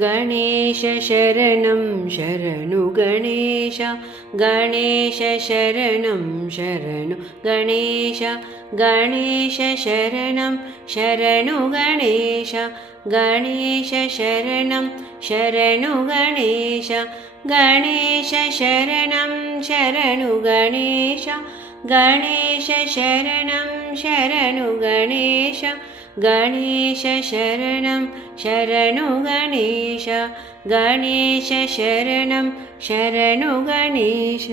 गणेश शरणं शरणु गणेश गणेश शरणं शरणु गणेश गणेश शरणं शरणु गणेश गणेश शरणं शरणु गणेश गणेश शरणं शरणु गणेश गणेश शरणं शरणु गणेश गणेश शरणं शरणु गणेश गणेश शरणं शरणु गणेश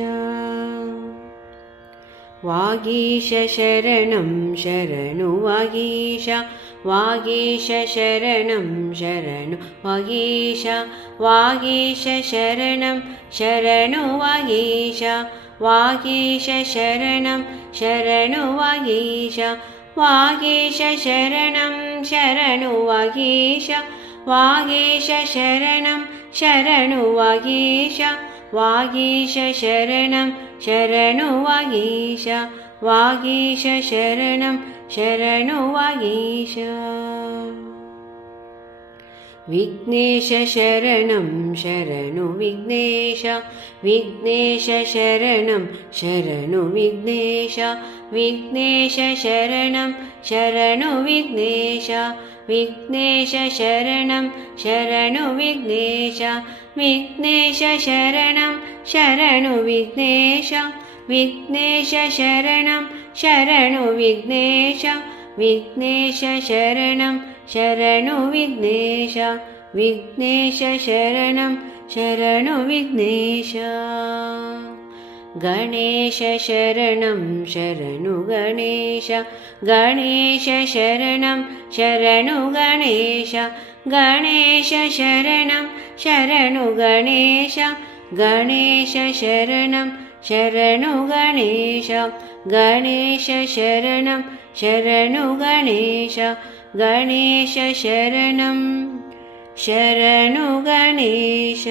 वागीश शरणं शरणु वागीश वागीश शरणं शरणु वागीश वागीश शरणं शरणु वागीश वागीश शरणं शरणु वागीश वागीश शरणं शरणु वागीश वागीश शरणं शरणु वागीश वागीश शरणं शरणु वागीश वागीश शरणं शरणु वागीश विघ्नेश शरणं शरणु विघ्नेश विघ्नेश शरणं शरणु विघ्नेश विघ्नेश शरणं शरणु विघ्नेश विघ्नेश शरणं शरणु विघ्नेश विघ्नेश शरणं शरणु विघ्नेश विघ्नेश शरणं शरणु विघ्नेश विघ्नेश शरणं शरणु विघ्नेश विघ्नेश शरणं शरणु विघ्नेश गणेश शरणं शरणु गणेश गणेश शरणं शरणु गणेश गणेश शरणं शरणु गणेश गणेश शरणं शरणु गणेश गणेश शरणं शरणु गणेश गणेश शरणं शरणु गणेश।